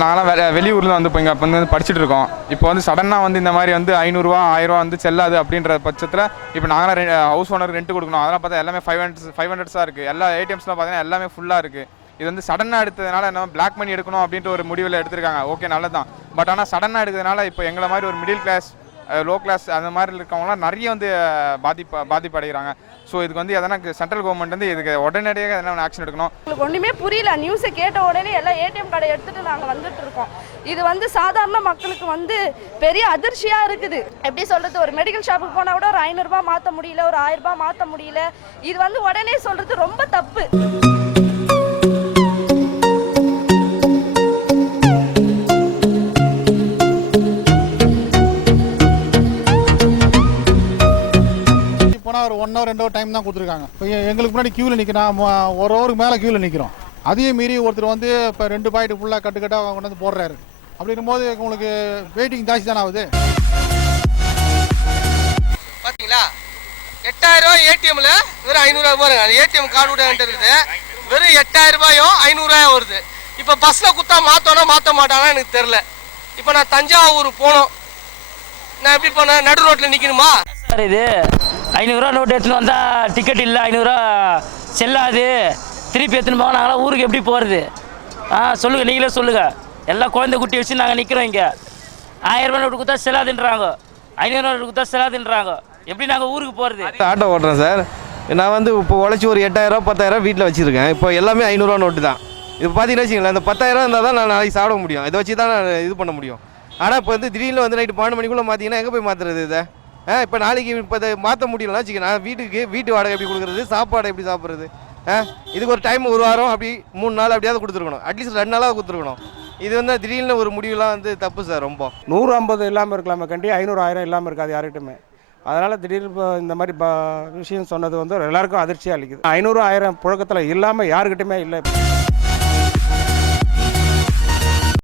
நாங்களாம் வெளியூரில் வந்து இப்போ இங்கே வந்து படிச்சுட்டு இருக்கோம். இப்போ வந்து சடனாக வந்து இந்த மாதிரி வந்து 500 1000 வந்து செல்லாது அப்படின்ற பட்சத்தில் இப்போ நாங்களாம் ஹவுஸ் ஓனருக்கு ரெண்ட் கொடுக்கணும். அதெல்லாம் பார்த்தா எல்லாமே 500 இருக்குது. எல்லா ஏடிஎம்ஸ்லாம் பார்த்தீங்கன்னா எல்லாமே ஃபுல்லாக இருக்குது. இது வந்து சடனாக எடுத்ததுனால என்ன பிளாக் மணி எடுக்கணும் அப்படின்ட்டு ஒரு முடிவில் எடுத்திருக்காங்க. ஓகே, நல்லது தான். பட் ஆனால் சடனாக எடுக்கிறதுனால இப்போ எங்களை மாதிரி ஒரு மிடில் கிளாஸ் லோ கிளாஸ் அந்த மாதிரி இருக்கவங்களாம் நிறைய வந்து பாதிப்படைகிறாங்க. ஸோ இதுக்கு வந்து எதனா சென்ட்ரல் கவர்மெண்ட் வந்து இதுக்கு உடனடியாக எதனா ஆக்ஷன் எடுக்கணும். உங்களுக்கு ஒன்றுமே புரியல. நியூஸை கேட்ட உடனே எல்லாம் ஏடிஎம் கார்டை எடுத்துகிட்டு நாங்கள் வந்துட்டு இருக்கோம். இது வந்து சாதாரண மக்களுக்கு வந்து பெரிய அதிர்ச்சியாக இருக்குது. எப்படி சொல்கிறது, ஒரு மெடிக்கல் ஷாப்புக்கு போனால் கூட ஒரு 500 ரூபாய் மாற்ற முடியல, ஒரு 1000 ரூபாய் மாற்ற முடியல. இது வந்து உடனே சொல்கிறது ரொம்ப தப்பு. ஒரு 1 hour 2 hour டைம் தான் கொடுத்துருக்காங்க. இப்போ எங்களுக்கு முன்னாடி க்யூவில் நிற்கிறோம், 1 ஹவருக்கு மேலே க்யூவில் நிற்கிறோம். அதையும் மீறி ஒருத்தர் வந்து இப்போ 2 பாக்கெட் ஃபுல்லாக கட்டுக்கட்டாக கொண்டு வந்து போடுறாரு. அப்படின்னும் போது உங்களுக்கு வெயிட்டிங் ஜாஸ்தி தானே ஆகுது. பார்த்தீங்களா, 8000 ரூபாய் ஏடிஎம்ல வெறும் 500 ரூபாய் பாருங்க. அந்த ஏடிஎம் கார்டு கூட இருக்குது, வெறும் 8000 ரூபாயும் 500 ரூபாயும் வருது. இப்போ பஸ்ஸில் குத்தா மாற்றோன்னா மாற்ற மாட்டானா எனக்கு தெரில. இப்போ நான் தஞ்சாவூர் போனோம், நான் எப்படி போனேன், நடு ரோட்டில் நிற்கணுமா? சார் இது 500 ரூபா நோட்டு எடுத்துன்னு வந்தால் டிக்கெட் இல்லை, 500 ரூபா செல்லாது, திருப்பி எடுத்துன்னு போக நாங்களாம் ஊருக்கு எப்படி போகிறது? சொல்லுங்கள், நீங்களே சொல்லுங்கள். எல்லாம் குழந்தை குட்டி வச்சு நாங்கள் நிற்கிறோம் இங்கே. 1000 ரூபா நோட்டு கொடுத்தா செல்லாதுன்றாங்க, 500 ரூபா நோட்டு கொடுத்தா செல்லாதுன்றாங்க. எப்படி நாங்கள் ஊருக்கு போகிறது? ஆட்டோ ஓட்டுறேன் சார். நான் வந்து இப்போ உழைச்சி ஒரு 8000 10,000 வீட்டில் வச்சுருக்கேன். இப்போ எல்லாமே 500 ரூபா நோட்டு தான். இப்போ பார்த்தீங்கன்னா வச்சுங்களேன், இந்த 10,000 இருந்தால் தான் நான் நாளைக்கு சாப்பிட முடியும். இதை வச்சு தான் நான் இது பண்ண முடியும். ஆனால் இப்போ வந்து திடீர்னு வந்து நைட்டு 12 மணிக்குள்ளே மாற்றிங்கன்னா எங்கே போய் மாற்றுறது இதை? இப்போ நாளைக்கு இப்போ இதை மாற்ற முடியலன்னா வச்சுக்கேன், நான் வீட்டு வாடகை எப்படி கொடுக்குறது, சாப்பாடு எப்படி சாப்பிட்றது? இதுக்கு ஒரு டைம் 1 வாரம் அப்படி 3 நாள் அப்படியாவது கொடுத்துருக்கணும். அட்லீஸ்ட் 2 நாளாக கொடுத்துருக்கணும். இது வந்து திடீர்னு ஒரு முடிவுலாம் வந்து தப்பு சார். ரொம்ப 150 இல்லாமல் இருக்கலாமே கண்டி, 500 1000 இல்லாமல் இருக்காது யார்கிட்டுமே. அதனால் திடீர்னு இப்போ இந்த மாதிரி விஷயம் சொன்னது வந்து எல்லாருக்கும் அதிர்ச்சியாக அளிக்குது. 500 1000 புழக்கத்தில் இல்லாமல் யாருக்கிட்டுமே இல்லை.